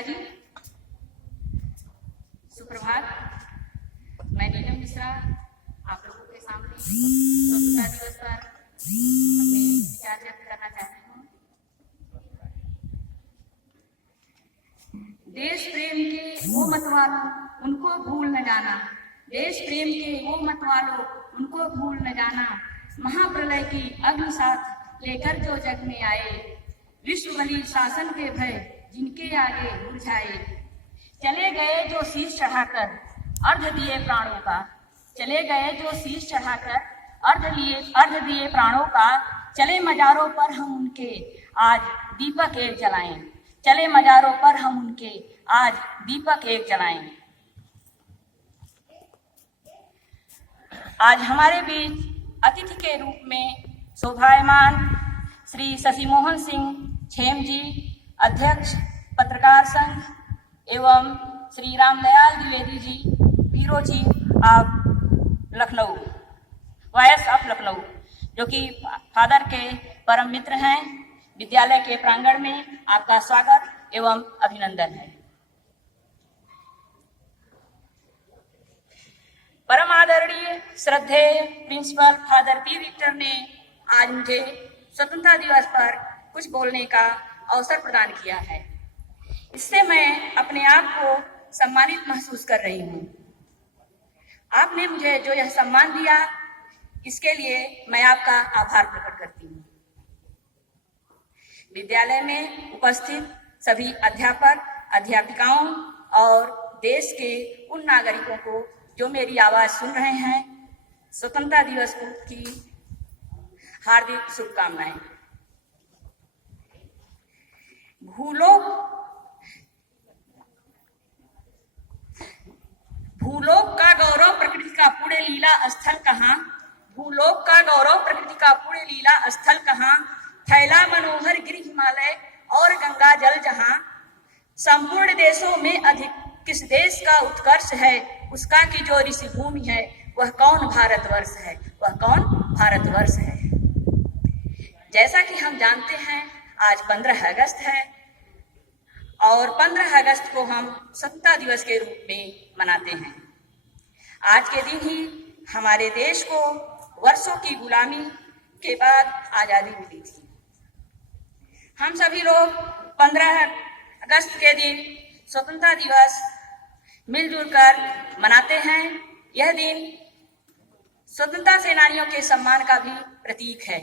मिश्रा जी। सुप्रभात। मैं नीलम मिश्रा आप लोगों के सामने स्वतंत्रता दिवस पर अपने विचार व्यक्त करना चाहती हूँ। देश प्रेम के वो मतवालों उनको भूल न जाना, देश प्रेम के वो मतवालों उनको भूल न जाना। महाप्रलय की अग्नि साथ लेकर जो जग में आए, विश्व बली शासन के भय जिनके आगे मुरझाए। चले गए जो शीश चढ़ाकर अर्घ दिए प्राणों का, चले गए जो शीश चढ़ाकर अर्घ दिए प्राणों का। चले मजारों पर हम उनके आज दीपक एक जलाएं, चले मजारों पर हम उनके आज दीपक एक जलाएं। आज हमारे बीच अतिथि के रूप में शोभायमान श्री शशि मोहन सिंह छेम जी, अध्यक्ष पत्रकार संघ, एवं Shri Ramdayal Dwivedi ji, bureau chief of Lucknow, voice of Lucknow, जो कि फादर के परम मित्र हैं। विद्यालय के प्रांगण में आपका स्वागत एवं अभिनंदन है। परम आदरणीय श्रद्धेय प्रिंसिपल फादर पी विक्टर ने आज मुझे स्वतंत्रता दिवस पर कुछ बोलने का अवसर प्रदान किया है। इससे मैं अपने आप को सम्मानित महसूस कर रही हूँ। आपने मुझे जो यह सम्मान दिया, इसके लिए मैं आपका आभार प्रकट करती हूँ। विद्यालय में उपस्थित सभी अध्यापक, अध्यापिकाओं और देश के उन नागरिकों को जो मेरी आवाज सुन रहे हैं, स्वतंत्रता दिवस की हार्दिक शुभकामनाएं। भूलोक का गौरव प्रकृति का पुण्य लीला स्थल कहाँ, भूलोक का गौरव प्रकृति का पुण्य लीला स्थल कहाँ। फैला मनोहर गिर हिमालय और गंगा जल जहाँ, संपूर्ण देशों में अधिक किस देश का उत्कर्ष है, उसका की जो ऋषि भूमि है वह कौन भारतवर्ष है, वह कौन भारतवर्ष है। जैसा कि हम जानते हैं आज 15 अगस्त है और 15 अगस्त को हम स्वतंत्रता दिवस के रूप में मनाते हैं। आज के दिन ही हमारे देश को वर्षों की गुलामी के बाद आजादी मिली थी। हम सभी लोग 15 अगस्त के दिन स्वतंत्रता दिवस मिलजुल कर मनाते हैं। यह दिन स्वतंत्रता सेनानियों के सम्मान का भी प्रतीक है,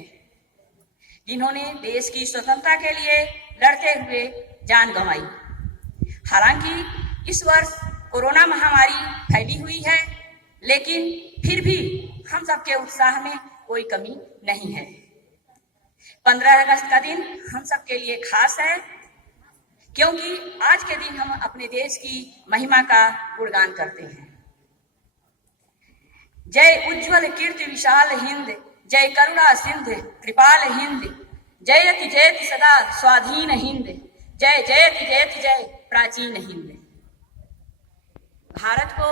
जिन्होंने देश की स्वतंत्रता के लिए लड़ते हुए जान गंवाई। हालांकि इस वर्ष कोरोना महामारी फैली हुई है, लेकिन फिर भी हम सबके उत्साह में कोई कमी नहीं है। 15 अगस्त का दिन हम सबके लिए खास है, क्योंकि आज के दिन हम अपने देश की महिमा का गुणगान करते हैं। जय उज्ज्वल कीर्ति विशाल हिंद, जय करुणा सिंध कृपाल हिंद, जयति जयति सदा स्वाधीन हिंद, जय जयति जयति जय प्राचीन हिंद। भारत को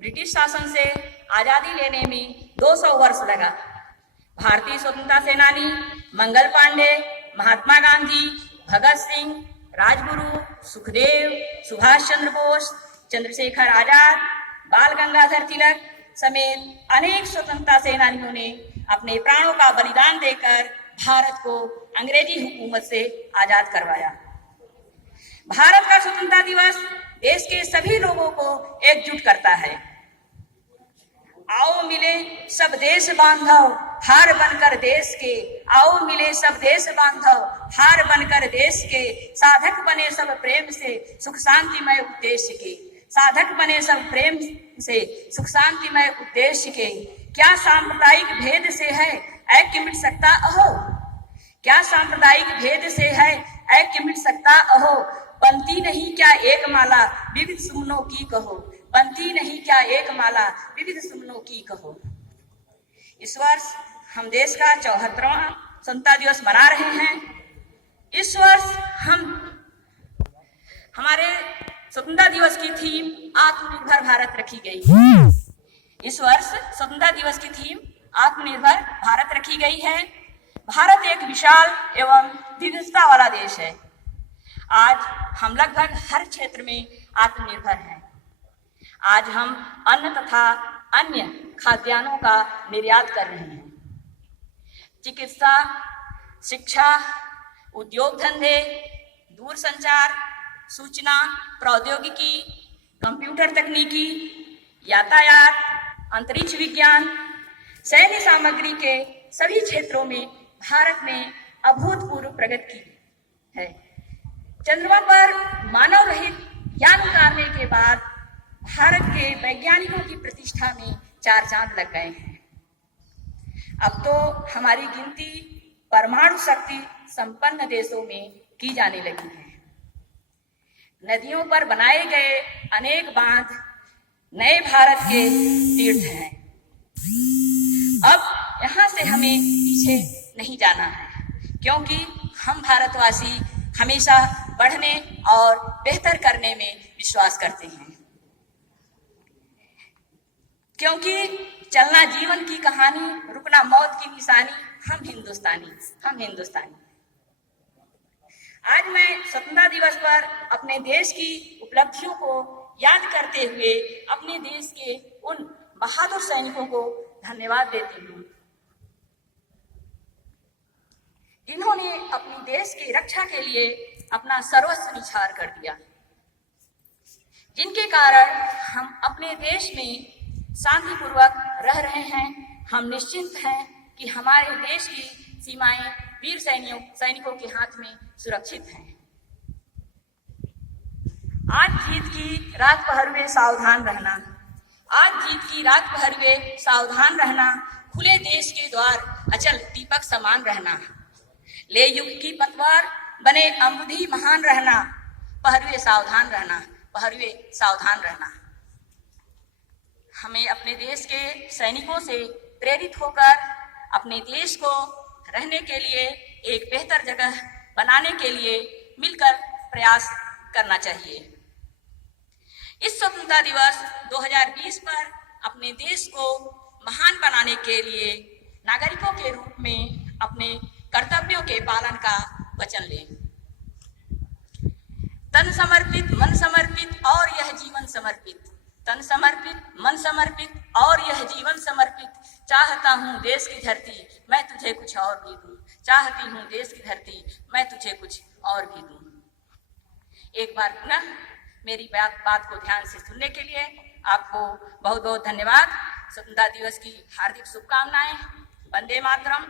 ब्रिटिश शासन से आजादी लेने में 200 वर्ष लगा। भारतीय स्वतंत्रता सेनानी मंगल पांडे, महात्मा गांधी, भगत सिंह, राजगुरु, सुखदेव, सुभाष चंद्र बोस, चंद्रशेखर आजाद, बाल गंगाधर तिलक समेत अनेक स्वतंत्रता सेनानियों ने अपने प्राणों का बलिदान देकर भारत को अंग्रेजी हुकूमत से आजाद करवाया। भारत का स्वतंत्रता दिवस देश के सभी लोगों को एकजुट करता है। आओ मिले सब देश बांधव हार बनकर देश के, आओ मिले सब देश बांधव हार बनकर देश के, साधक बने सब प्रेम से सुख शांतिमय उद्देश्य के, साधक बने सब प्रेम से सुख शांतिमय उद्देश्य के। क्या सांप्रदायिक भेद से है ऐक्य मिट सकता अहो, क्या सांप्रदायिक भेद से है ऐक्य मिट सकता अहो। बनती नहीं क्या एक माला विविध सुमनों की कहो, बनती नहीं क्या एक माला विविध सुमनों की कहो। इस वर्ष हम देश का 74वां स्वतंत्रता दिवस मना रहे हैं। इस वर्ष हमारे स्वतंत्रता दिवस की थीम आत्मनिर्भर भारत रखी गई है। इस वर्ष स्वतंत्रता दिवस की थीम आत्मनिर्भर भारत रखी गई है। भारत एक विशाल एवं विविधता वाला देश है। आज हम लगभग हर क्षेत्र में आत्मनिर्भर हैं। आज हम अन्न तथा अन्य खाद्यान्नों का निर्यात कर रहे हैं। चिकित्सा, शिक्षा, उद्योग धंधे, दूरसंचार, सूचना प्रौद्योगिकी, कंप्यूटर तकनीकी, यातायात, अंतरिक्ष विज्ञान, सैन्य सामग्री के सभी क्षेत्रों में भारत ने अभूतपूर्व प्रगति की है। चंद्रमा पर मानव रहित यान उतारने के बाद भारत के वैज्ञानिकों की प्रतिष्ठा में 4 चांद लग गए हैं। अब तो हमारी गिनती परमाणु शक्ति संपन्न देशों में की जाने लगी है। नदियों पर बनाए गए अनेक बांध नए भारत के तीर्थ हैं। अब यहाँ से हमें पीछे नहीं जाना है, क्योंकि हम भारतवासी हमेशा बढ़ने और बेहतर करने में विश्वास करते हैं। क्योंकि चलना जीवन की कहानी, रुकना मौत की निशानी, हम हिंदुस्तानी। आज मैं स्वतंत्रता दिवस पर अपने देश की उपलब्धियों को याद करते हुए अपने देश के उन बहादुर सैनिकों को धन्यवाद देती हूँ, जिन्होंने अपने देश की रक्षा के लिए अपना सर्वस्व निछावर कर दिया, जिनके कारण हम अपने देश में शांतिपूर्वक रह रहे हैं। हम निश्चिंत हैं कि हमारे देश की सीमाएं वीर सैनिकों के हाथ में सुरक्षित हैं। आज जीत की रात पहर सावधान रहना, खुले देश के द्वार अचल दीपक समान रहना, ले युग की पतवार बने अमृधि महान रहना, पहरुए सावधान रहना। हमें अपने देश के सैनिकों से प्रेरित होकर अपने देश को रहने के लिए एक बेहतर जगह बनाने के लिए मिलकर प्रयास करना चाहिए। इस स्वतंत्रता दिवस 2020 पर अपने देश को महान बनाने के लिए नागरिकों के रूप में अपने कर्तव्यों के पालन का वचन लें। तन समर्पित, मन समर्पित और यह जीवन समर्पित। तन समर्पित, मन समर्पित और यह जीवन समर्पित। चाहता हूँ देश की धरती मैं तुझे कुछ और भी दूँ। चाहती हूँ देश की धरती मैं तुझे कुछ और भी दूँ। एक बार पुनः मेरी बात को ध्यान से सुनने के लिए आपको बहुत बहुत धन्यवाद। स्वतंत्रता दिवस की हार्दिक शुभकामनाएं। वंदे मातरम।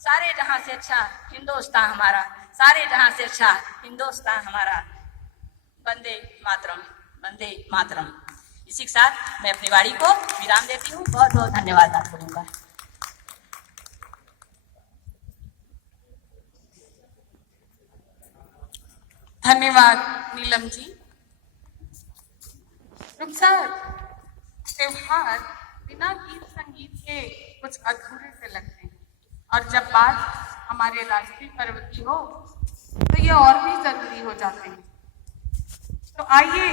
सारे जहां से अच्छा हिंदुस्तान हमारा, सारे जहां से अच्छा हिंदुस्तान हमारा। वंदे मातरम, वंदे मातरम। इसी के साथ मैं अपनी वाणी को विराम देती हूँ। बहुत बहुत धन्यवाद आप लोगों का। धन्यवाद नीलम जी। रुखसार, त्योहार बिना गीत संगीत के कुछ अधूरे से लगते हैं, और जब बात हमारे राष्ट्रीय पर्व की हो तो ये और भी जरूरी हो जाते हैं। तो आइए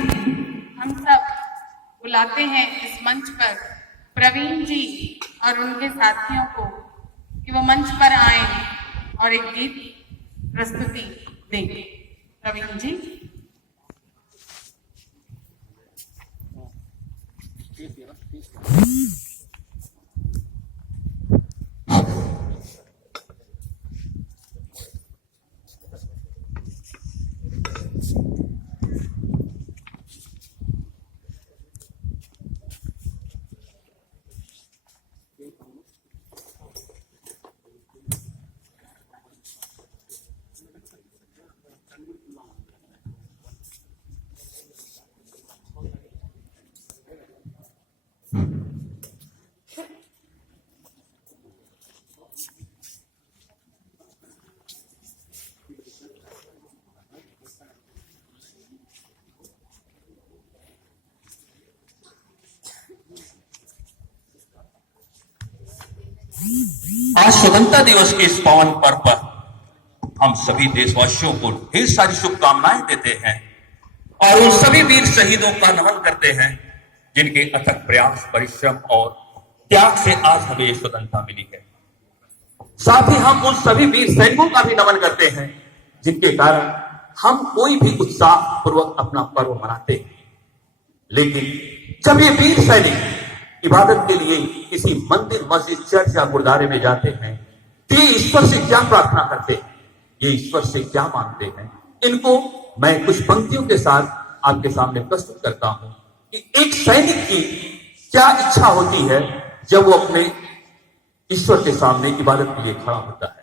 हम सब बुलाते हैं इस मंच पर प्रवीण जी और उनके साथियों को कि वो मंच पर आए और एक गीत प्रस्तुति दें। प्रवीण जी। आज स्वतंत्रता दिवस के इस पावन पर्व पर हम सभी देशवासियों को ढेर सारी शुभकामनाएं देते हैं और उन सभी वीर शहीदों का नमन करते हैं जिनके अथक प्रयास, परिश्रम और त्याग से आज हमें ये स्वतंत्रता मिली है। साथ ही हम उन सभी वीर सैनिकों का भी नमन करते हैं जिनके कारण हम कोई भी उत्साह पूर्वक अपना पर्व मनाते हैं, लेकिन जब ये वीर सैनिक इबादत के लिए किसी मंदिर, मस्जिद, चर्च या गुरुद्वारे में जाते हैं तो ये ईश्वर से क्या प्रार्थना करते हैं, ये ईश्वर से क्या मांगते हैं, इनको मैं कुछ पंक्तियों के साथ आपके सामने प्रस्तुत करता हूं कि एक सैनिक की क्या इच्छा होती है जब वो अपने ईश्वर के सामने इबादत के लिए खड़ा होता है।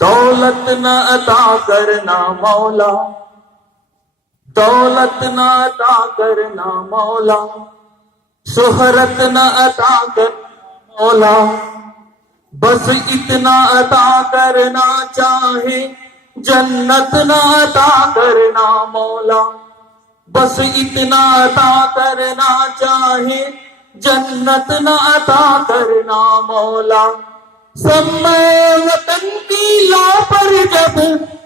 दौलत न अता करना मौला, दौलत न अता करना मौला, शोहरत न अता करना मौला, बस इतना अता करना चाहे, जन्नत न अता करना मौला, बस इतना अता करना चाहे, जन्नत न अता करना मौला। समय वतन की ला पर जब,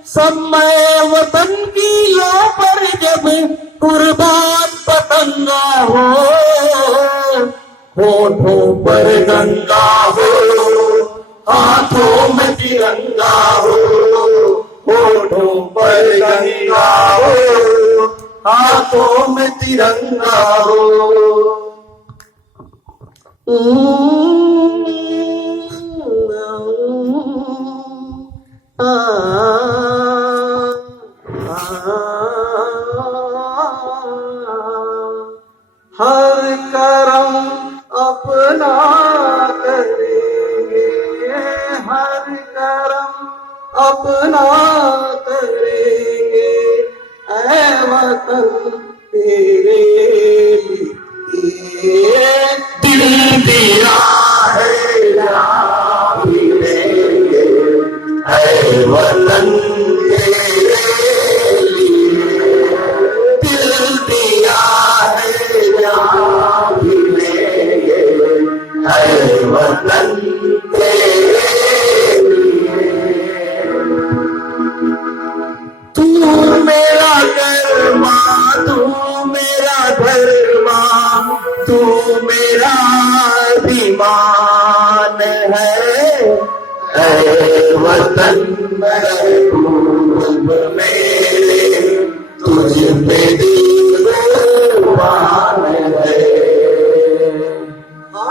समय वतन की ला पर जब कुर्बान पतंगा हो, होठों पर गंगा हो, हाथों में तिरंगा हो, होठों पर गंगा हो, हाथों में तिरंगा हो। हर करम अपना करेंगे, हर करम अपना करेंगे, ऐ वतन तेरे लिए दिल दिया है जान देंगे, ऐ वतन तेरे लिए दिल दिया है जान देंगे, ऐ वतन तेरे लिए। तू मेरा कर्मा, तू मेरा धर्मा, तू मेरा अभिमान है, ऐ वतन महबूब मेरे, तुझ पे दिल कुर्बान है।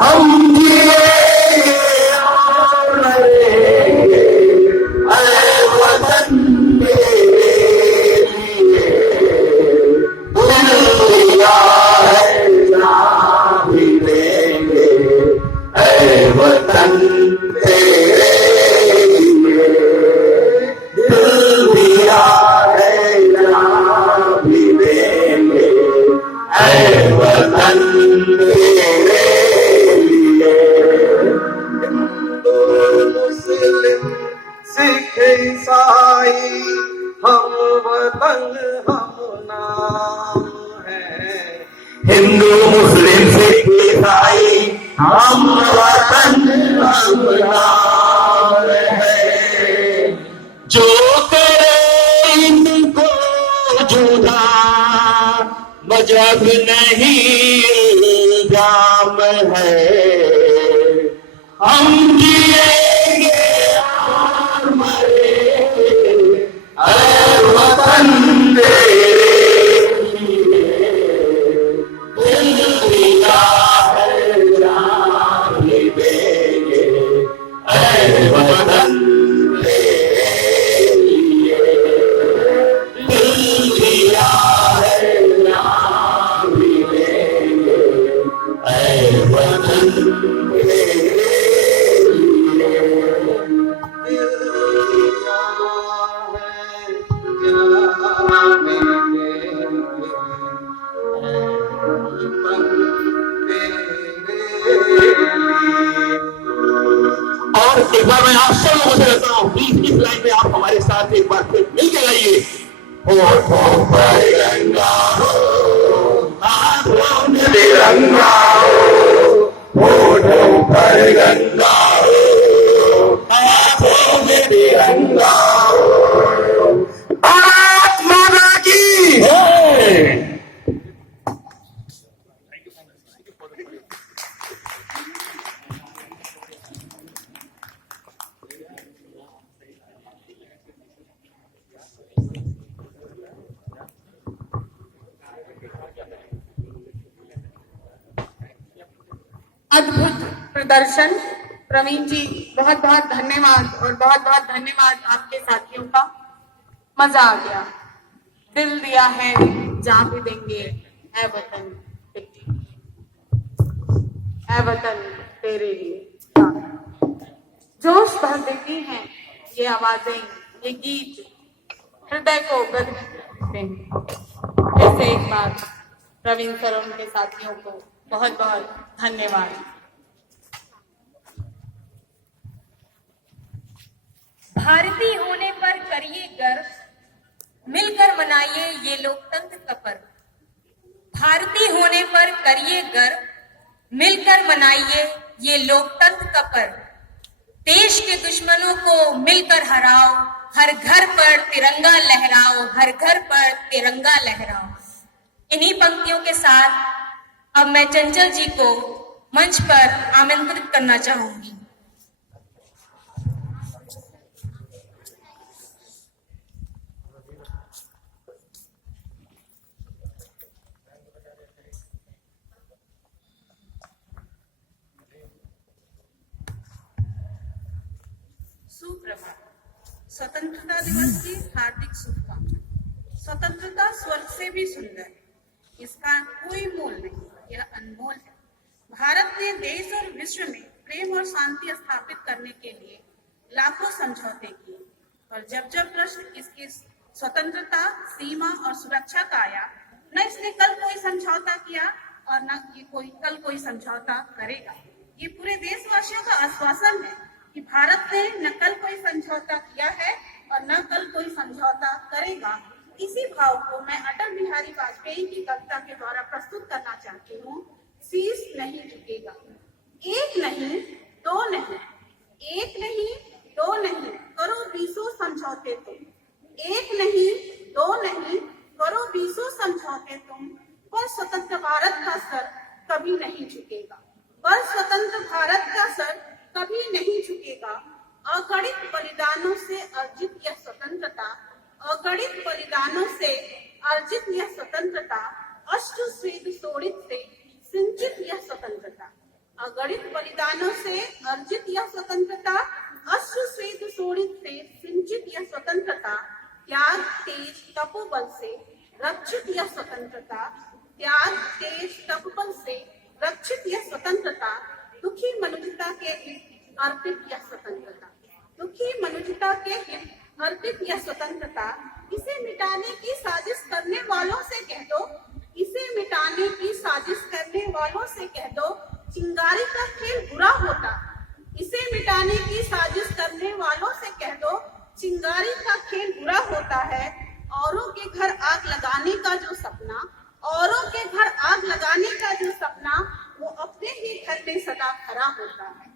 हम जिएंगे और मरेंगे, ऐ वतन मेरे लिए दिल दिया है जान भी देंगे, ऐ वतन तेरे लिए दिल दिया है जान भी देंगे, ऐ वतन तेरे लिए। हिंदू मुस्लिम सिख ईसाई हम वतन हम नाम है, हिंदू मुस्लिम सिख ईसाई हम वतन हम नाम है। जो करे इनको जुदा मजहब नहीं इल्जाम है, हम जिएंगे और मरेंगे, ऐ वतन तेरे लिए दिल दिया है जान भी देंगे, ऐ वतन तेरे लिए दिल दिया है जान भी देंगे, ऐ वतन तेरे लिए दिल दिया है जान भी देंगे, ऐ वतन तेरे लिए। और एक बार मैं आप सब लोगों से कहता हूँ, प्लीज इस लाइन में आप हमारे साथ एक बार फिर मिल के गाइए। होठों पर गंगा हो, हाथों में तिरंगा हो, होठों पर गंगा हो, हाथों में तिरंगा हो, भारत माता की जय। सुदर्शन, प्रवीण जी, बहुत बहुत धन्यवाद और बहुत बहुत धन्यवाद आपके साथियों का। मजा आ गया। दिल दिया है जहाँ भी देंगे, ऐ वतन ऐ वतन तेरे लिए। जोश भर देती हैं ये आवाजें, ये गीत हृदय को गद करते हैं। फिर से एक बार प्रवीण सर और उनके साथियों को बहुत बहुत धन्यवाद। भारतीय होने पर करिए गर्व, मिलकर मनाइए ये लोकतंत्र का पर्व। भारतीय होने पर करिए गर्व, मिलकर मनाइए ये लोकतंत्र का पर्व। देश के दुश्मनों को मिलकर हराओ, हर घर पर तिरंगा लहराओ, हर घर पर तिरंगा लहराओ। इन्हीं पंक्तियों के साथ अब मैं चंचल जी को मंच पर आमंत्रित करना चाहूंगी। सुप्रभात। स्वतंत्रता दिवस की हार्दिक शुभकामनाएं। स्वतंत्रता स्वर्ग से भी सुंदर है, इसका कोई मोल नहीं, यह अनमोल है। भारत ने देश और विश्व में प्रेम और शांति स्थापित करने के लिए लाखों समझौते किए, और जब जब प्रश्न इसकी स्वतंत्रता, सीमा और सुरक्षा का आया, न इसने कल कोई समझौता किया और न ये कल कोई समझौता करेगा। ये पूरे देशवासियों का आश्वासन है कि भारत ने न कल कोई समझौता किया है और न कल कोई समझौता करेगा। इसी भाव को मैं अटल बिहारी वाजपेयी की कविता के द्वारा प्रस्तुत करना चाहती हूँ। शीश नहीं झुकेगा। एक नहीं, दो नहीं, एक नहीं, दो नहीं, करो 20 समझौते तुम। एक नहीं, दो नहीं, करो 20 समझौते तुम, पर स्वतंत्र भारत का सर कभी नहीं झुकेगा। पर स्वतंत्र भारत का सर कभी नहीं झुकेगा। अगणित बलिदानों से अर्जित यह स्वतंत्रता, अगणित बलिदानों से अर्जित यह स्वतंत्रता, अश्रु स्वेद शोणित से सिंचित यह स्वतंत्रता। अगणित बलिदानों से अर्जित यह स्वतंत्रता, अश्रु स्वेद शोणित से सिंचित यह स्वतंत्रता, त्याग तेज तपोबल से रक्षित यह स्वतंत्रता, त्याग तेज तपोबल से रक्षित यह स्वतंत्रता, दुखी मनुष्यता के हित अर्पित यह स्वतंत्रता, दुखी मनुष्यता के हित अर्पित यह स्वतंत्रता। इसे मिटाने की साजिश करने वालों से कह दो, इसे मिटाने की साजिश करने वालों से कह दो, चिंगारी का खेल बुरा होता। इसे मिटाने की साजिश करने वालों से कह दो, चिंगारी का खेल बुरा होता है। औरों के घर आग लगाने का जो सपना, औरों के घर आग लगाने का जो सपना, वो अपने ही घर में सदा खड़ा होता है।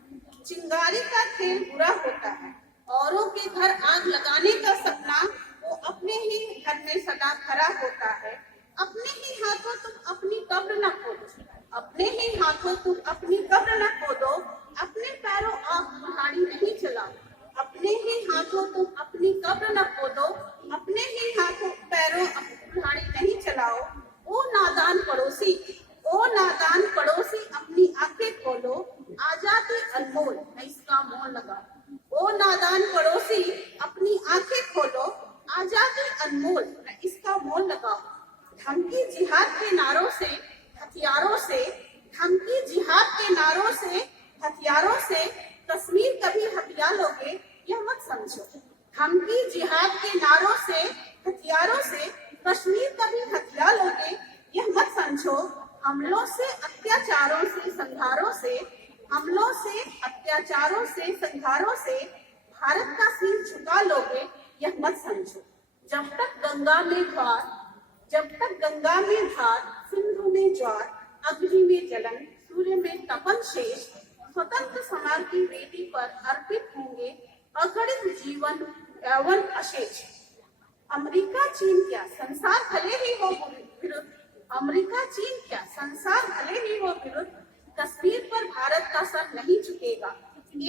चिंगारी का खेल बुरा होता है। औरों के घर आग लगाने का सपना, वो अपने ही घर में सदा खड़ा होता है। अपने ही हाथों तुम अपनी कब्र न खोदो, अपने ही हाथों तुम अपनी कब्र न खोदो, अपने पैरों आग कुल्हाड़ी नहीं चलाओ। अपने ही हाथों तुम अपनी कब्र न खोदो, अपने ही हाथों पैरों कुल्हाड़ी नहीं चलाओ। ओ नादान पड़ोसी, ओ नादान पड़ोसी, अपनी आंखें खोलो, आजादी अनमोल है इसका मोल लगाओ। ओ नादान पड़ोसी, अपनी आंखें खोलो, आजादी अनमोल है इसका मोल लगाओ। धमकी जिहाद के नारों से, हथियारों से, धमकी जिहाद के नारों से, हथियारों से कश्मीर कभी हथिया लोगे यह मत समझो। धमकी जिहाद के नारों से, हथियारों से कश्मीर कभी हथिया लोगे यह मत समझो। हमलों से, अत्याचारों से, संहारों से, हमलों से, अत्याचारों से, संहारों से भारत का सिर झुका लोगे यह मत समझो। जब तक गंगा में धार, जब तक गंगा में धार, सिंधु में ज्वार, अग्नि में जलन, सूर्य में तपन शेष, स्वतंत्र समाज की वेदी पर अर्पित होंगे अगणित जीवन यौवन अशेष। अमेरिका चीन क्या संसार भले ही हो विरुद्ध, अमेरिका चीन क्या संसार भले ही हो विरुद्ध, कश्मीर पर भारत का सर नहीं झुकेगा।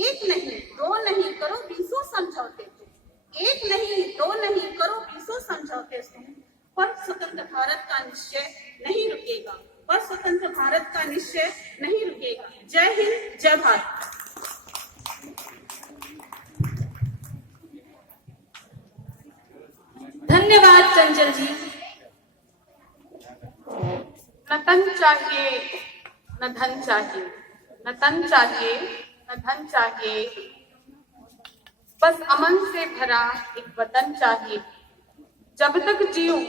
एक नहीं, दो नहीं, करो 20 समझौते तुम। एक नहीं, दो नहीं, करो 20 समझौते तुम, पर स्वतंत्र भारत का निश्चय नहीं रुकेगा, पर स्वतंत्र भारत का निश्चय नहीं रुकेगा। जय हिंद, जय भारत। धन्यवाद चंचल जी। न तन चाहिए न धन चाहिए, न तन चाहिए न धन चाहिए, बस अमन से भरा एक वतन चाहिए। जब तक जीऊं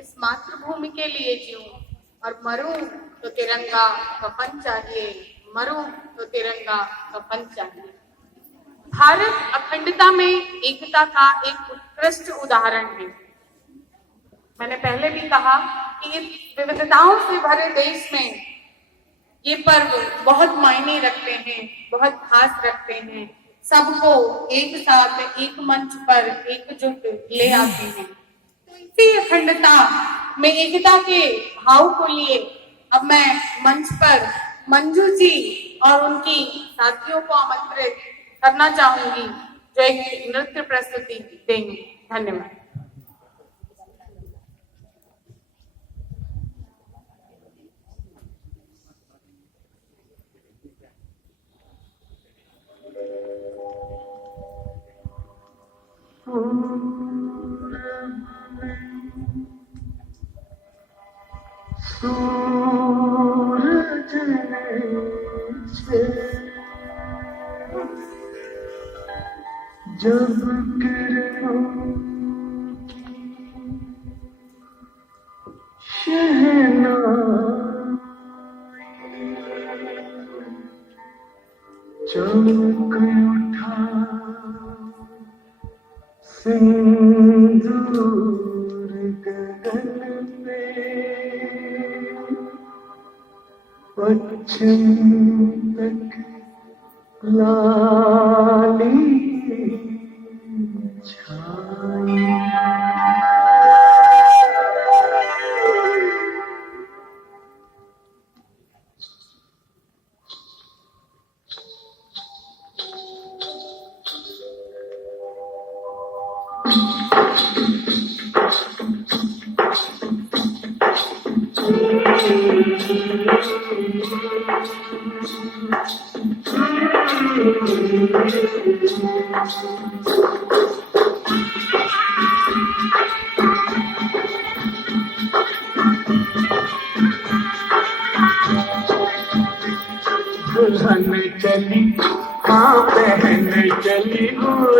इस मातृभूमि के लिए जीऊं, और मरूं तो तिरंगा कफन चाहिए, मरूं तो तिरंगा कफन चाहिए। भारत अखंडता में एकता का एक उत्कृष्ट उदाहरण है। मैंने पहले भी कहा कि इस विविधताओं से भरे देश में ये पर्व बहुत मायने रखते हैं, बहुत खास रखते हैं, सबको एक साथ एक मंच पर एकजुट ले आते हैं। तो इसी अखंडता में एकता के भाव को लिए अब मैं मंच पर मंजू जी और उनकी साथियों को आमंत्रित करना चाहूंगी जो एक नृत्य प्रस्तुति देंगे। धन्यवाद। सूरज जब किरणों की शहनाई चमक उठा सिंदूर गगन पे, पश्चिम तक लाली छाई। दुल्हन चली हाँ बहन चली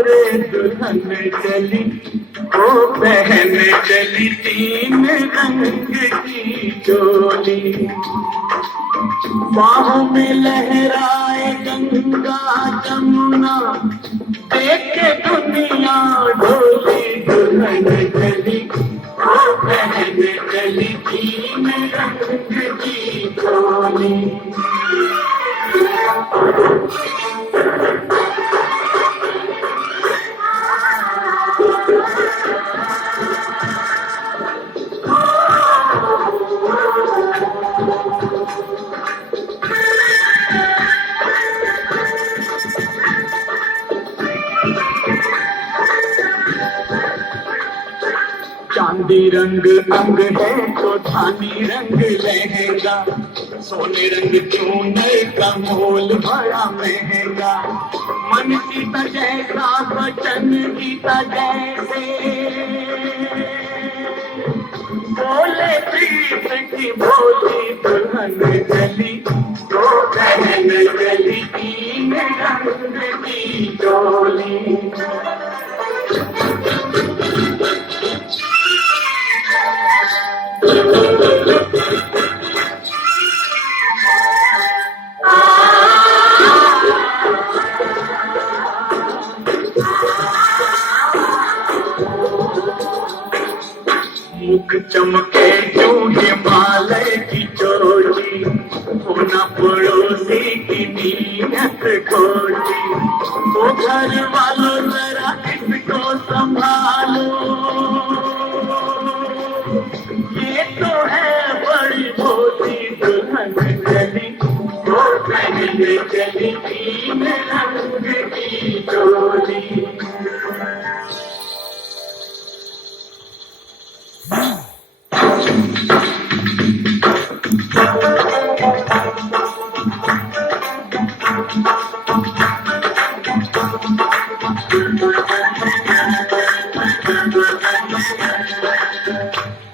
रे, दुल्हन चली ओ बहन चली, तीन रंग की चोली, बाहों में लहराए गंगा जमुना, देखे दुनिया डोली। दुल्हन चली ओ बहन चली, तीन रंग की चोली। चांदी रंग अंग है तो धानी रंग लहंगा, सोने रंग चूनर का मोल बड़ा महंगा। मन सीता जैसा वचन गीता जैसे, बोले प्रीत की बोली। दुल्हन चली तो बहन चली, तीन रंग की डोली। मुख चमके जो हिमालय की चोटी, होना पड़ोसी की नीयत खोटी। तो घर वालों जरा इसको संभालो, ये तो है बड़ी भोली। दुल्हन चली तो बहन चली, तीन रंग की चोली।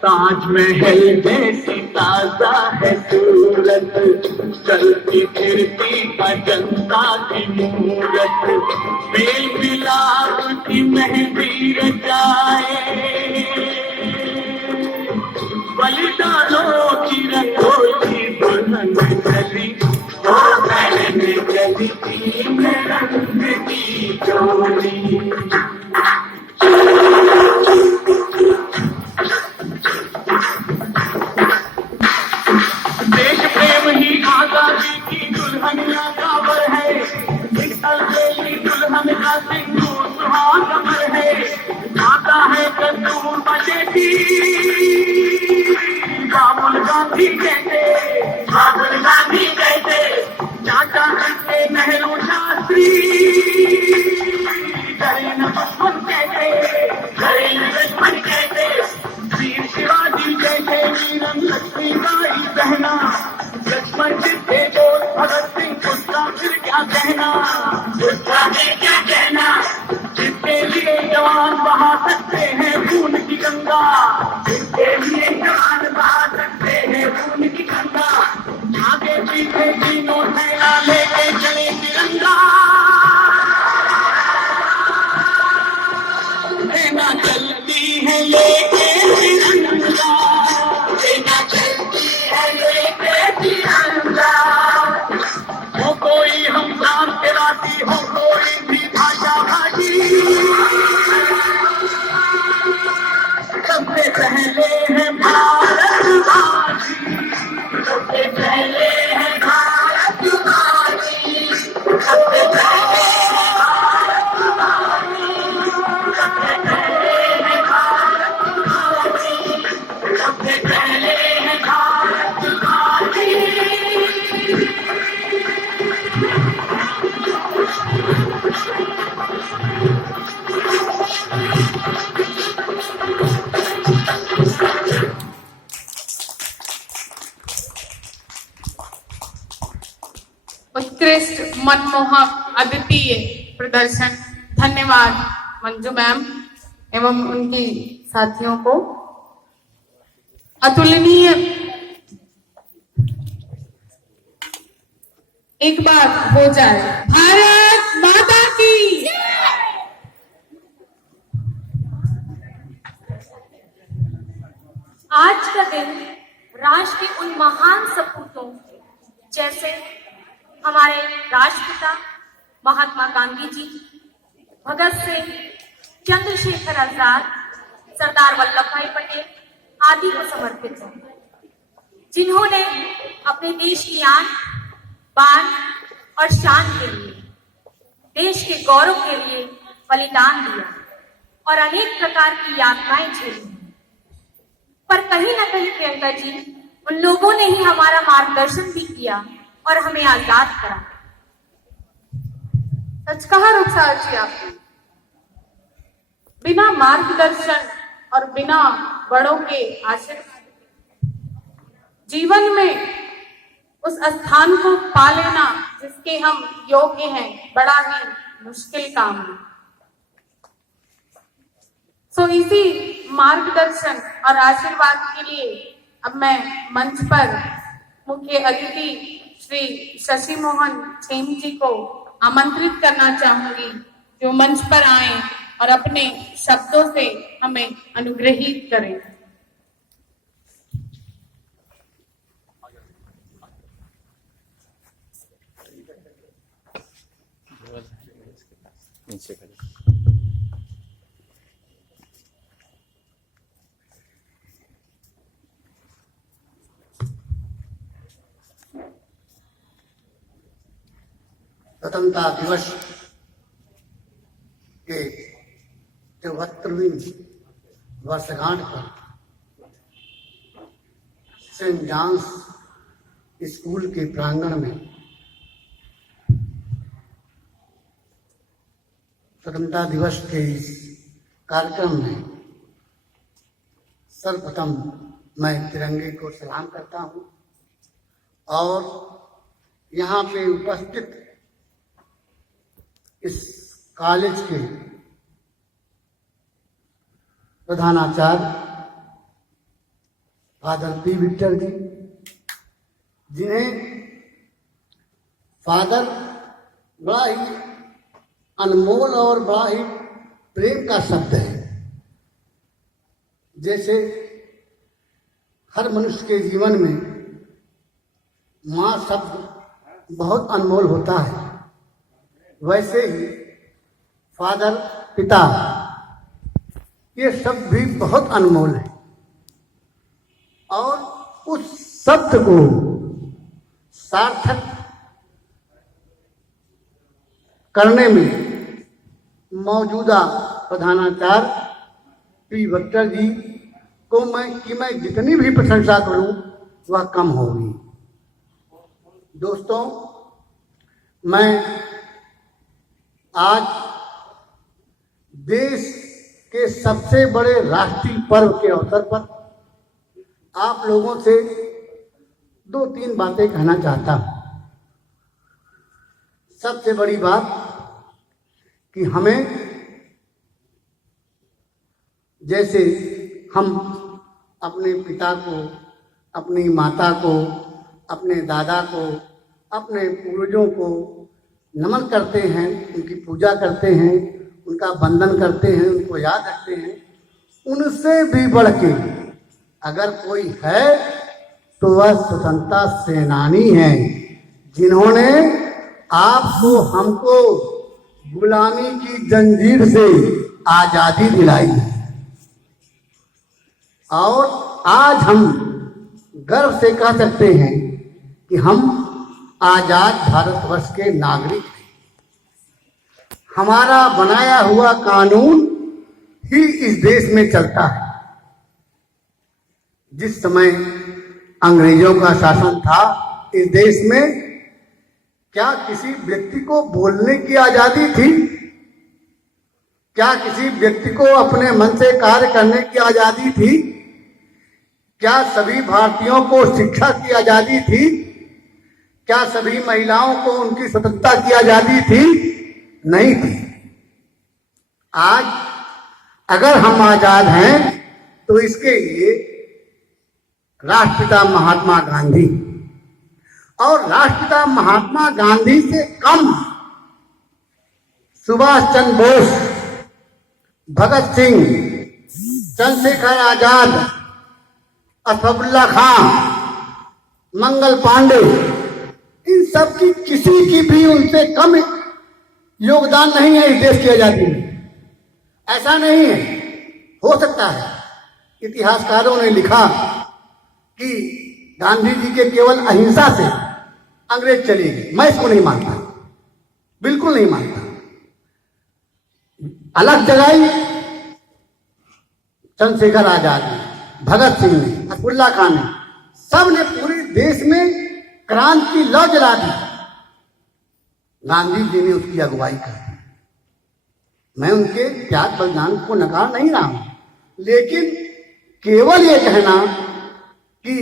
ताजमहल जैसी ताजा है सूरत, चलती फिरती अजंता की मूरत, मेल मिलाप की मेहंदी रचाए, बलिदानों की रंगोली दुल्हन चली, वो बहन चली तीन रंग की चोली। देश प्रेम ही आजादी की दुल्हनिया का वर है, निकल गई दुल्हन का सिंदूर सुहाग अमर है, आता है कद्दू बजेती राहुल गांधी कहते, राहुल गांधी कहते, चाचा कहते नेहरू शास्त्री, करें लक्ष्मण कहते, करें लक्ष्मण कहते, वीर शिवाजी जैसे वीरन लक्ष्मीबाई बहना, लक्ष्मण जी थे बोल भगत सिंह उसका फिर क्या कहना, उसका फिर क्या कहना, जिसके लिए जवान बहा सकते हैं खून की गंगा, जिसके लिए जवान बहा सकते हैं खून की गंगा, आगे पीछे तीनों सेना लेके चले तिरंगा, सेना चलती है लेके तिरंगा, सेना चलती है लेके तिरंगा, हो कोई हम क्रांतिवादी, हो कोई भी भाषाभाषी, सबसे पहले है भारतवासी, सबसे पहले है भारतवासी, सबसे पहले है भारतवासी, सबसे पहले है भारतवासी, सबसे पहले है भारतवासी। उत्कृष्ट मनमोहक अद्वितीय प्रदर्शन। धन्यवाद मंजू मैम एवं उनकी साथियों को। अतुलनीय। एक बार हो जाए भारत माता की। आज का दिन राष्ट्र के उन महान सपूतों जैसे हमारे राष्ट्रपिता महात्मा गांधी जी, भगत सिंह, चंद्रशेखर आजाद, सरदार वल्लभ भाई पटेल आदि को समर्पित है, जिन्होंने अपने देश की आन, बान और शान के लिए, देश के गौरव के लिए बलिदान दिया और अनेक प्रकार की यातनाएं झेली। पर कहीं ना कहीं प्रियंका जी, उन लोगों ने ही हमारा मार्गदर्शन भी किया और हमें आजाद करा। सच कहा रुखसार जी आपने। बिना मार्गदर्शन और बिना बड़ों के आशीर्वाद जीवन में उस स्थान को पा लेना जिसके हम योग्य हैं, बड़ा ही मुश्किल काम है। सो इसी मार्गदर्शन और आशीर्वाद के लिए अब मैं मंच पर मुख्य अतिथि श्री शशि मोहन छेम जी को आमंत्रित करना चाहूंगी, जो मंच पर आए और अपने शब्दों से हमें अनुग्रहित करें। नीचे करें। स्वतंत्रता दिवस के 74वीं वर्षगांठ पर सेंट जॉन्स स्कूल के प्रांगण में स्वतंत्रता दिवस के इस कार्यक्रम में सर्वप्रथम मैं तिरंगे को सलाम करता हूं और यहाँ पे उपस्थित इस कॉलेज के प्रधानाचार्य फादर पी विक्टर जी, जिन्हें फादर बड़ा ही अनमोल और बड़ा ही प्रेम का शब्द है। जैसे हर मनुष्य के जीवन में माँ शब्द बहुत अनमोल होता है, वैसे ही फादर पिता ये शब्द भी बहुत अनमोल है। और उस शब्द को सार्थक करने में मौजूदा प्रधानाचार्य पी विक्टर जी को मैं जितनी भी प्रशंसा करूं वह कम होगी। दोस्तों, मैं आज देश के सबसे बड़े राष्ट्रीय पर्व के अवसर पर आप लोगों से 2-3 बातें कहना चाहता हूं। सबसे बड़ी बात कि हमें, जैसे हम अपने पिता को, अपनी माता को, अपने दादा को, अपने पूर्वजों को नमन करते हैं, उनकी पूजा करते हैं, उनका वंदन करते हैं, उनको याद रखते हैं, उनसे भी बढ़ के अगर कोई है तो वह स्वतंत्रता सेनानी है, जिन्होंने आपको, हमको गुलामी की जंजीर से आजादी दिलाई। और आज हम गर्व से कह सकते हैं कि हम आजाद भारतवर्ष के नागरिक हैं। हमारा बनाया हुआ कानून ही इस देश में चलता है। जिस समय अंग्रेजों का शासन था इस देश में, क्या किसी व्यक्ति को बोलने की आजादी थी? क्या किसी व्यक्ति को अपने मन से कार्य करने की आजादी थी? क्या सभी भारतीयों को शिक्षा की आजादी थी? क्या सभी महिलाओं को उनकी स्वतंत्रता की आजादी थी? नहीं थी। आज अगर हम आजाद हैं तो इसके लिए राष्ट्रपिता महात्मा गांधी, और राष्ट्रपिता महात्मा गांधी से कम सुभाष चंद्र बोस, भगत सिंह, चंद्रशेखर आजाद, असफाकुल्ला खां, मंगल पांडे, इन सब की किसी की भी उनसे कम योगदान नहीं है इस देश की आजादी में। ऐसा नहीं है। हो सकता है इतिहासकारों ने लिखा कि गांधी जी के केवल अहिंसा से अंग्रेज चले गए। मैं इसको नहीं मानता, बिल्कुल नहीं मानता। अलग जगाई चंद्रशेखर आजाद ने, भगत सिंह ने, असफाकुल्ला खान ने, सब ने पूरे देश में क्रांति की लौ जला दी। गांधी जी ने उसकी अगुवाई कर। मैं उनके त्याग बलिदान को नकार नहीं रहा हूं, लेकिन केवल ये कहना कि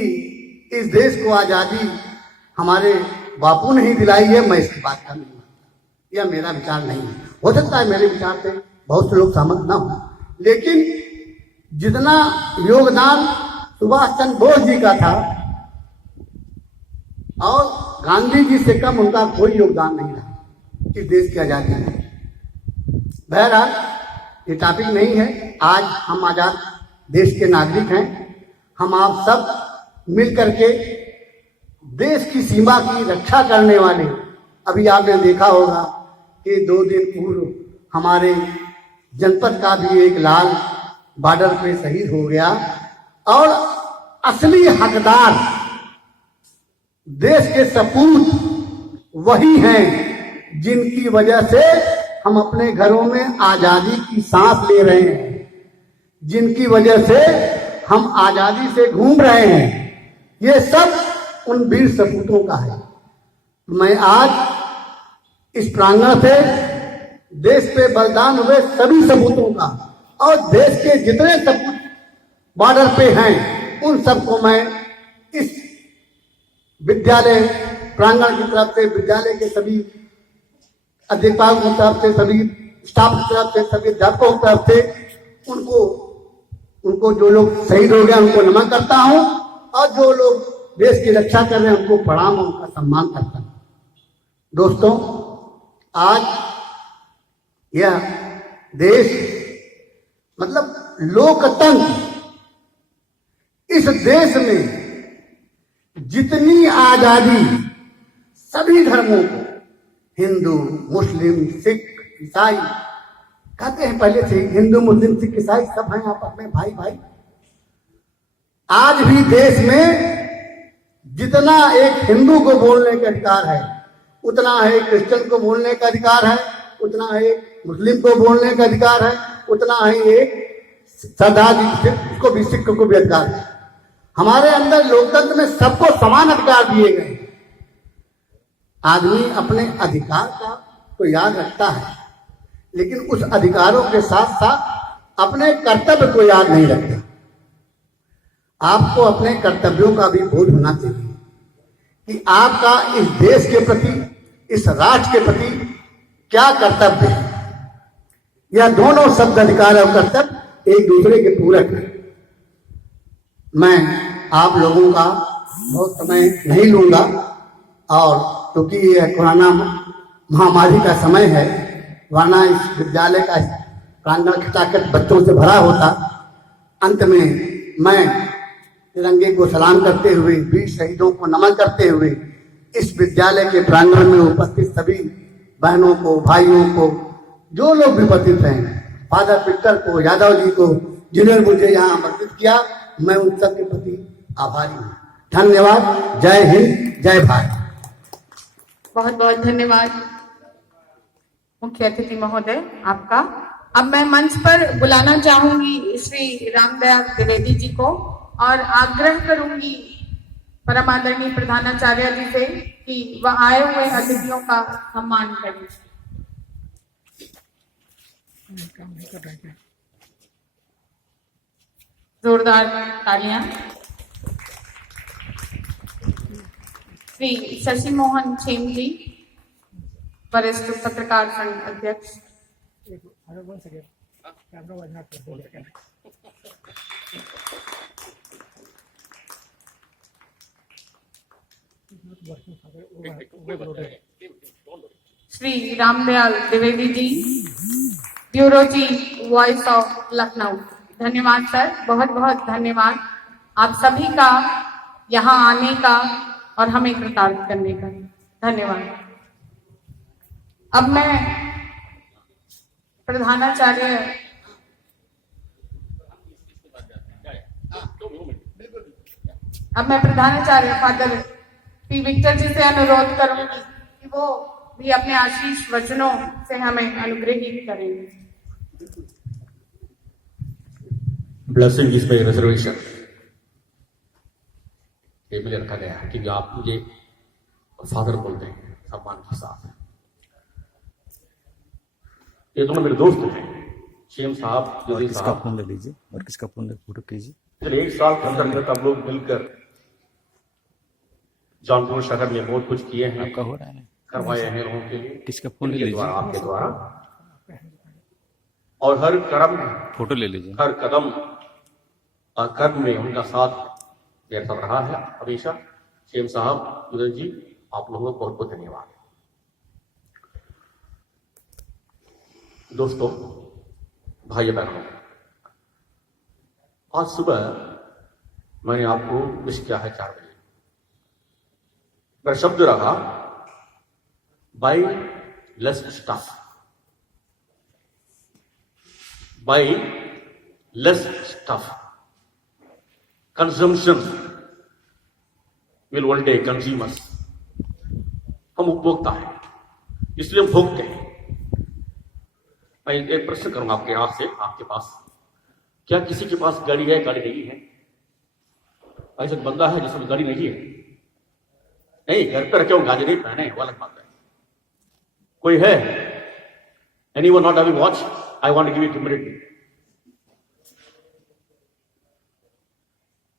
इस देश को आजादी हमारे बापू ने ही दिलाई है, मैं इसकी बात का नहीं मानता। यह मेरा विचार नहीं है। हो सकता है मेरे विचार से बहुत से लोग सहमत ना हो, लेकिन जितना योगदान सुभाष चंद्र बोस जी का था और गांधी जी से कम उनका कोई योगदान नहीं रहा इस देश की आजादी में। बहरहाल ये टॉपिक नहीं है। आज हम आजाद देश के नागरिक हैं। हम आप सब मिल करके देश की सीमा की रक्षा करने वाले, अभी आपने देखा होगा कि 2 दिन पूर्व हमारे जनपद का भी एक लाल बॉर्डर पे शहीद हो गया। और असली हकदार देश के सपूत वही हैं जिनकी वजह से हम अपने घरों में आजादी की सांस ले रहे हैं, जिनकी वजह से हम आजादी से घूम रहे हैं। ये सब उन वीर सपूतों का है। मैं आज इस प्रांगण से देश पे बलिदान हुए सभी सपूतों का और देश के जितने सपूत बॉर्डर पे हैं उन सबको मैं इस विद्यालय प्रांगण की तरफ से, विद्यालय के सभी अध्यापकों की तरफ से, सभी स्टाफ की तरफ से, सभी अध्यापकों की तरफ से उनको जो लोग शहीद हो गए उनको नमन करता हूं। और जो लोग देश की रक्षा कर रहे हैं उनको प्रणाम, उनका सम्मान करता हूं। दोस्तों, आज यह देश मतलब लोकतंत्र, इस देश में जितनी आजादी सभी धर्मों को, हिंदू, मुस्लिम, सिख, ईसाई, कहते हैं पहले से हिंदू, मुस्लिम, सिख, ईसाई सब हैं आपस में भाई भाई। आज भी देश में जितना एक हिंदू को बोलने का अधिकार है, उतना है क्रिश्चियन को बोलने का अधिकार है, उतना है मुस्लिम को बोलने का अधिकार है, उतना है एक सरदार को भी, सिख को भी अधिकार है। हमारे अंदर लोकतंत्र में सबको समान अधिकार दिए गए। आदमी अपने अधिकार का तो याद रखता है, लेकिन उस अधिकारों के साथ साथ अपने कर्तव्य को याद नहीं रखता। आपको अपने कर्तव्यों का भी बोध होना चाहिए कि आपका इस देश के प्रति, इस राष्ट्र के प्रति क्या कर्तव्य है। यह दोनों शब्द, अधिकार और कर्तव्य, एक दूसरे के पूरक है। मैं आप लोगों का बहुत समय नहीं लूंगा, और क्योंकि यह कोरोना महामारी का समय है, वरना इस विद्यालय का प्रांगण खचाखच बच्चों से भरा होता। अंत में मैं तिरंगे को सलाम करते हुए, वीर शहीदों को नमन करते हुए, इस विद्यालय के प्रांगण में उपस्थित सभी बहनों को, भाइयों को, जो लोग भी उपस्थित हैं, फादर पिक्टर को, यादव जी को, जिन्होंने मुझे यहाँ आमंत्रित किया, मैं उन सब के प्रति आभारी हूँ। धन्यवाद। जय हिंद, जय भारत। बहुत बहुत धन्यवाद मुख्य अतिथि महोदय आपका। अब मैं मंच पर बुलाना चाहूंगी श्री रामदयाल द्विवेदी जी को, और आग्रह करूंगी परम आदरणीय प्रधानाचार्य जी से कि वह आए हुए अतिथियों का सम्मान करें। जोरदार तालियां। श्री शशि मोहन छेम जी, वरिष्ठ पत्रकार संघ अध्यक्ष। Shri Ramdayal Dwivedi ji, bureau chief, voice of Lucknow. धन्यवाद सर, बहुत बहुत धन्यवाद आप सभी का यहाँ आने का और हमें कृतार्थ करने का। धन्यवाद। अब मैं प्रधानाचार्य फादर पी विक्टर जी से अनुरोध करूंगी कि वो भी अपने आशीष वचनों से हमें अनुग्रहित करेंगे। Blessing is by reservation. Table रखा गया है कि आप मुझे फादर बोलते हैं सम्मान के साथ। ये दोनों मेरे दोस्त हैं, शेम साहब, जोरी किसका साहब। फोन ले लीजिए और किसका फोन ले फोटो कीजिए। पिछले 1 साल के अंदर हम लोग मिलकर जौनपुर शहर में बहुत कुछ किए हैं, आपका हो रहा है, करवाए हैं लोगों के लिए, किसका फोन ले इनके लीजिए, द्वारा, आपके द्वारा। और हर कर्म, फोटो ले लीजिए। हर कदम और कर्म में उनका साथ देता रहा है हमेशा। शेम साहब, जुदन जी, आप लोगों को बहुत बहुत धन्यवाद। दोस्तों, भाई बहनों, आज सुबह मैंने आपको विश किया है 4 बजे। मेरा शब्द रहा buy less stuff, buy less stuff. Consumption will one day consume us. हम उपभोक्ता हैं, इसलिए हम भोगते हैं। मैं एक प्रश्न करूंगा आपके पास, क्या किसी के पास गाड़ी है, गाड़ी नहीं है? ऐसा बंदा है जिसमें गाड़ी नहीं है? नहीं, घर पर रखे गाड़ी नहीं पहने, वो अलग बात है। कोई है? Anyone not having watch? I want to give it immediately.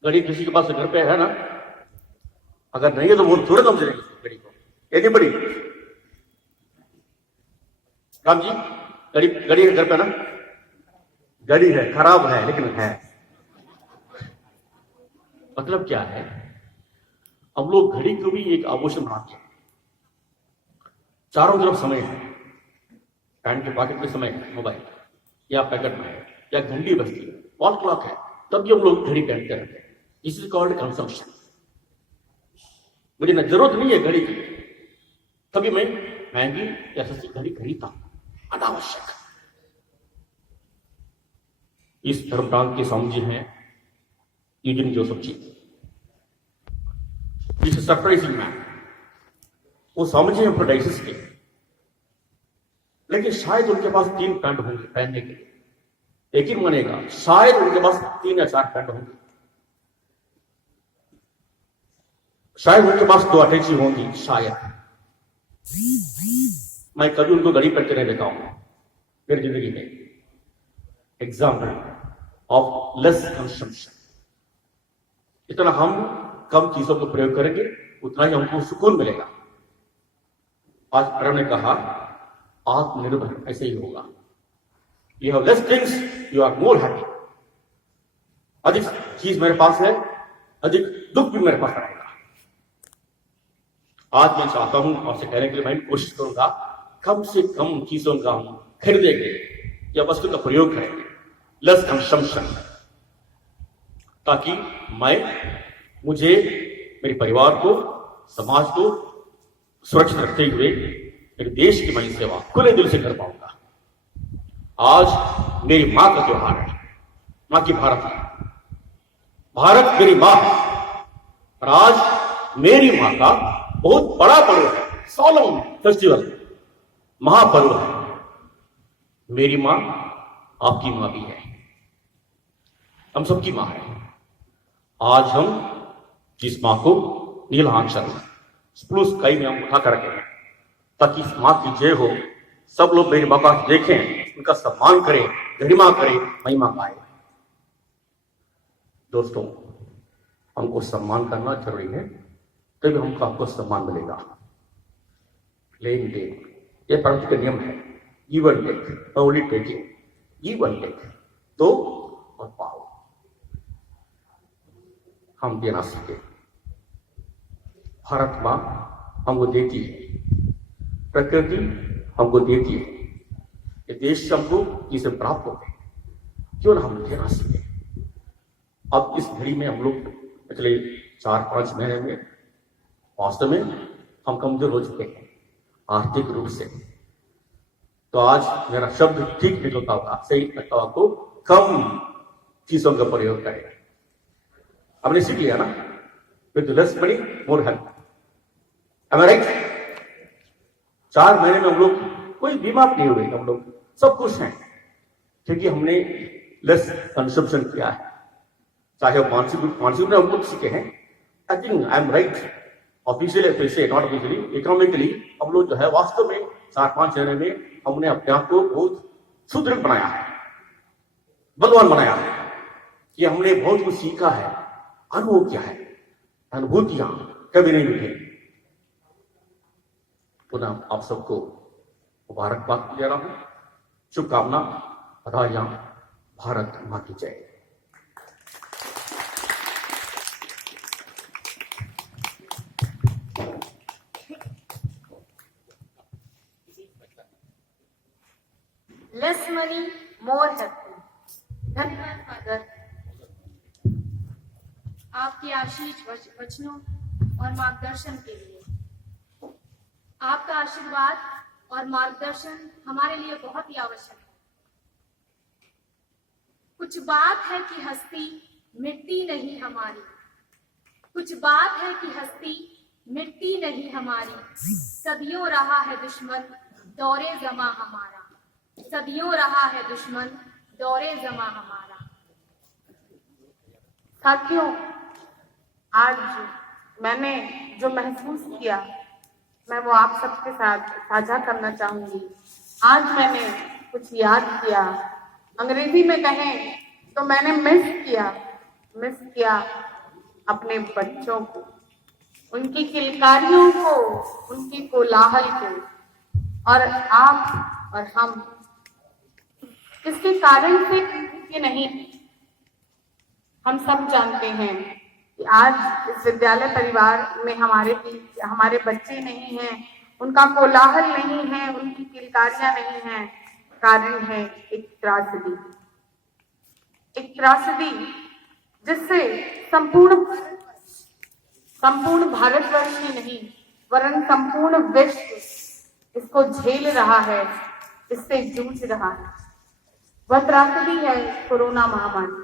गाड़ी किसी के पास घर पे है ना? अगर नहीं है तो वो तुरंत हम चलेंगे गाड़ी को। एनीबडी? राम जी, गाड़ी है घर पे ना? गाड़ी है, खराब है लेकिन है। मतलब क्या है, हम लोग घड़ी को भी एक आभूषण बनाते हैं। चारों तरफ समय है, पैंट के पॉकेट में समय है, मोबाइल या पैकेट में है, या घंटी बजती है, वॉल क्लॉक है, तब भी हम लोग घड़ी पहनते रहते हैं। This is called consumption. मुझे न जरूरत नहीं है घड़ी की, तभी मैं महंगी या सस्ती घड़ी खरीदता हूं, अनावश्यक। इस धर्म प्रांत के स्वामी जी हैं यूजिन जोसेफ जी। इस सरप्राइजिंग मैन, वो स्वामी जी हैं डायसिस के, लेकिन शायद उनके पास 3 पैंट होंगे पहनने के लिए। यकीन मानेगा, शायद उनके पास 3 या 4 पैंट होंगे, शायद उनके पास 2 अटैची होंगी, शायद। मैं कभी उनको घड़ी पहन के नहीं देखा हूं मेरी जिंदगी में। Example of less consumption. इतना हम कम चीजों को प्रयोग करेंगे, उतना ही हमको सुकून मिलेगा। आज प्रणव ने कहा आत्मनिर्भर ऐसे ही होगा। You have less things, you are more happy. अधिक चीज मेरे पास है, अधिक दुख भी मेरे पास रहेगा। आज मैं चाहता हूं आपसे कहने के लिए, मैं कोशिश करूंगा कम से कम चीजों का हम खरीदेंगे या वस्तु का प्रयोग करेंगे, लेस कंजम्पशन, ताकि मुझे, मेरे परिवार को, समाज को सुरक्षित रखते हुए मेरे देश की मैं सेवा खुले दिल से कर पाऊंगा। आज मेरी मां का त्योहार है, मां की भारत है, भारत मेरी मां है, और आज मेरी मां का बहुत बड़ा पर्व है, सोलम फेस्टिवल, महापर्व है। मेरी मां आपकी मां भी है, हम सबकी मां है। आज हम जिस मां को नीलांचल स्प्लू स्काई में हम उठा कर रखे हैं, ताकि इस मां की जय हो। सब लोग मेरी मां को देखें, उनका सम्मान करें, गरिमा करें, महिमा पाए। दोस्तों, हमको सम्मान करना जरूरी है, तभी हमको आपको सम्मान मिलेगा। लेन देन ये प्रकृति का नियम है, give and take, only taking, give and take, दो और पाओ। हम देना सीखे। भारत मां हमको देती है, प्रकृति हमको देती है, ये देश से हमको इसे प्राप्त होते हैं, क्यों ना हम देना सीखे। अब इस घड़ी में हम लोग पिछले 4-5 महीने में वास्तव में हम कमजोर हो चुके हैं आर्थिक रूप से। तो आज मेरा शब्द ठीक निकलता होगा, सही लगता होगा, तो कम चीजों का प्रयोग करें। हमने सीख लिया ना, with less money more help, am I right? 4 महीने में हम लोग कोई बीमार नहीं हुए, हम लोग सब खुश हैं, क्योंकि हमने लेस कंजम्पशन किया है। चाहे मानसिक में हम लोग सीखे हैं। I think I am right. Officially पैसे, नॉट ऑफिशियली, इकोनॉमिकली हम लोग जो है वास्तव में 4-5 महीने में हमने अपने आप को बहुत सुदृढ़ बनाया है, बलवान बनाया है, कि हमने बहुत कुछ सीखा है, अनुभव किया है, अनुभूतियां कभी नहीं मिली। पुनः आप सबको मुबारकबाद दे रहा हूं, शुभकामना, बधाइयां। भारत मां की जय। Less money more happy. धन्यवाद फादर, आपके आशीष वचनों और मार्गदर्शन के लिए। आपका आशीर्वाद और मार्गदर्शन हमारे लिए बहुत ही आवश्यक है। कुछ बात है कि हस्ती मिट्टी नहीं हमारी, कुछ बात है कि हस्ती मिट्टी नहीं हमारी। सदियों रहा है दुश्मन दौरे जमा हमारा, सदियों रहा है दुश्मन दौरे जमा हमारा। साथियों, आज मैंने जो महसूस किया, मैं वो आप सबके साथ साझा करना चाहूंगी। आज मैंने कुछ याद किया, अंग्रेजी में कहें तो मैंने मिस किया अपने बच्चों को, उनकी किलकारियों को, उनकी कोलाहल को। और आप और हम इसके कारण से कि नहीं, हम सब जानते हैं कि आज इस विद्यालय परिवार में हमारे बच्चे नहीं हैं, उनका कोलाहल नहीं है, उनकी किलकारियां नहीं हैं। कारण है एक त्रासदी जिससे संपूर्ण भारतवर्ष ही नहीं वरन संपूर्ण विश्व इसको झेल रहा है, इससे जूझ रहा है। वह त्रासदी है कोरोना महामारी।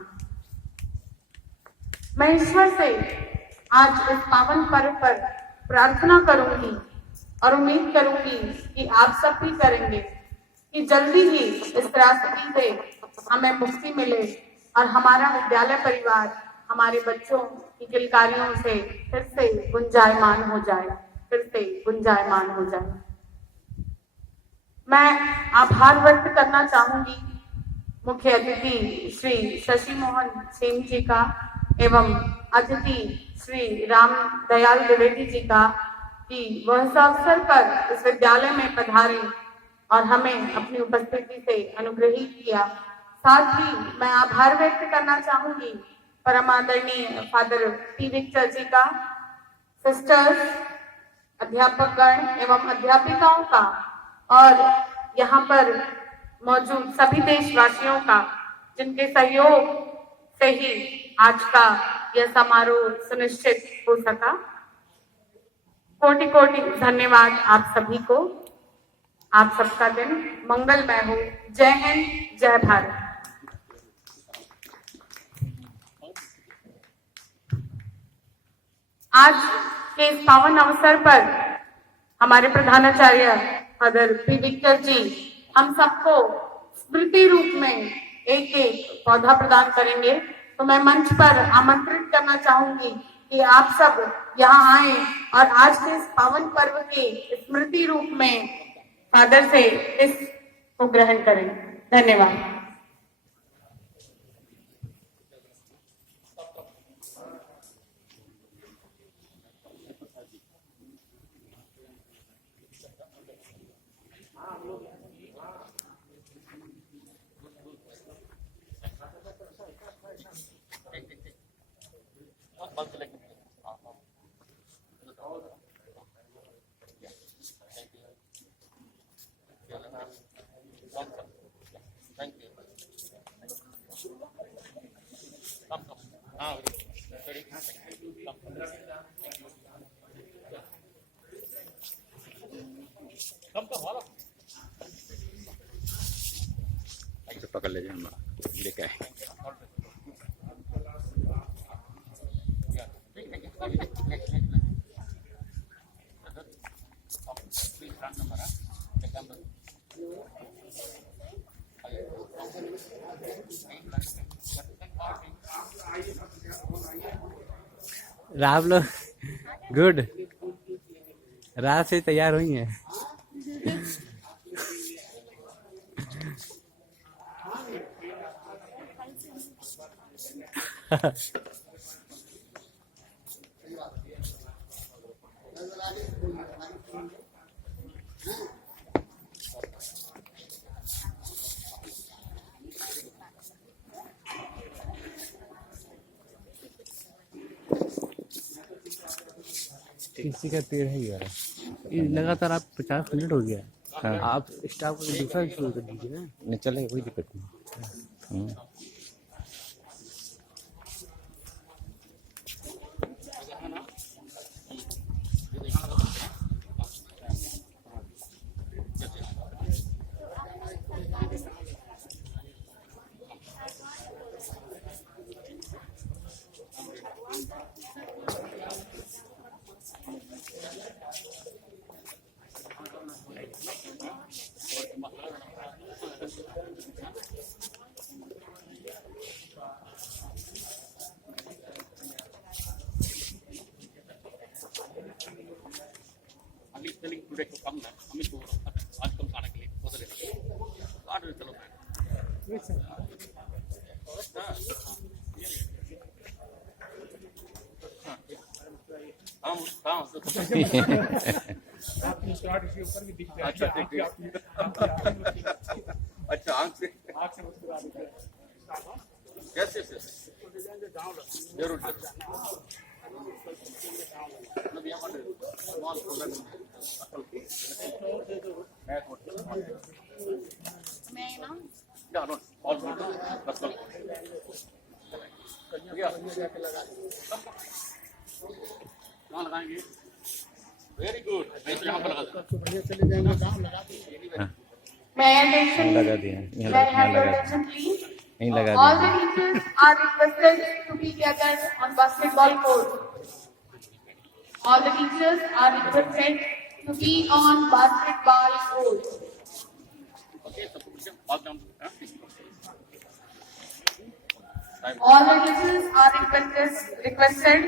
मैं ईश्वर से आज इस पावन पर्व पर प्रार्थना करूंगी और उम्मीद करूंगी कि आप सब भी करेंगे कि जल्दी ही इस त्रासदी से हमें मुक्ति मिले और हमारा विद्यालय परिवार हमारे बच्चों की किलकारियों से फिर से गुंजायमान हो जाए। मैं आभार व्यक्त करना चाहूंगी मुख्य अतिथि श्री शशि मोहन सेन जी का एवं अतिथि श्री राम दयाल द्विवेदी जी का कि वह इस अवसर पर इस विद्यालय में पधारे और हमें अपनी उपस्थिति से अनुग्रहित किया। साथ ही मैं आभार व्यक्त करना चाहूंगी परम आदरणीय फादर पी विक्टर जी का, सिस्टर्स, अध्यापकगण एवं अध्यापिकाओं का और यहाँ पर मौजूद सभी देशवासियों का, जिनके सहयोग से ही आज का यह समारोह सुनिश्चित हो सका। कोटि कोटि धन्यवाद आप सभी को। आप सबका दिन मंगलमय हो। जय हिंद, जय भारत। आज के इस पावन अवसर पर हमारे प्रधानाचार्य फादर पी विक्टर जी हम सबको स्मृति रूप में एक पौधा प्रदान करेंगे। तो मैं मंच पर आमंत्रित करना चाहूंगी कि आप सब यहाँ आए और आज के इस पावन पर्व के स्मृति रूप में फादर से इसको ग्रहण करें। धन्यवाद। पकड़ ले जाए लेके आए। रात लोग गुड रात से तैयार हुई हैं। किसी का तेल है यार, लगातार आप 50 मिनट हो गया। हाँ। आप स्टाफ को दूसरा शुरू कर दीजिए ना। नहीं चलेगा, कोई दिक्कत नहीं। अच्छा, आंख से कैसे मैं ना वेरी गुड, मैं तो यहाँ पर लगा May I attention? लगा दिया May I यहाँ have your लगा attention, please? यहीं लगा All दिया the teachers are requested to be gathered on basketball court. All the teachers are requested to be on basketball court. All the teachers are requested